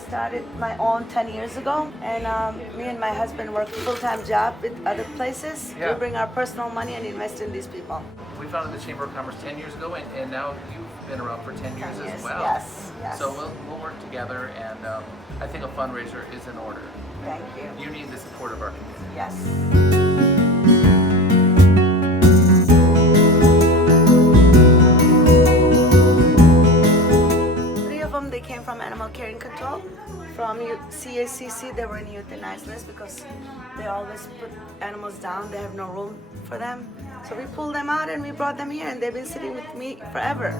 started my own 10 years ago, and me and my husband work full-time job with other places. Yeah. We bring our personal money and invest in these people. We founded the Chamber of Commerce 10 years ago, and now you've been around for 10 years, 10 years, as well. yes, yes. So we'll work together, and I think a fundraiser is in order. Thank you. You need the support of our community. Yes. They came from Animal Care and Control. From CACC, they were in euthanized list because they always put animals down. They have no room for them. So we pulled them out and we brought them here, and they've been sitting with me forever.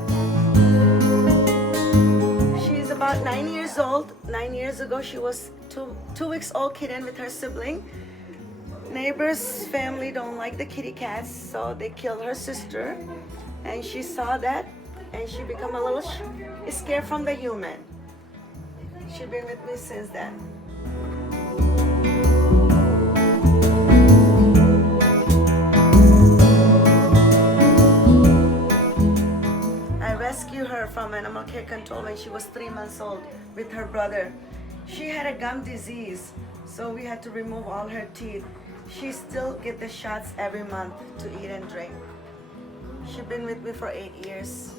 She's about 9 years old. 9 years ago, she was two weeks old kitten with her sibling. Neighbors' family don't like the kitty cats, so they killed her sister, and she saw that, and she became a little scared from the human. She's been with me since then. I rescued her from Animal Care Control when she was 3 months old with her brother. She had a gum disease, so we had to remove all her teeth. She still gets the shots every month to eat and drink. She's been with me for 8 years.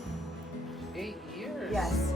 8 years? Yes.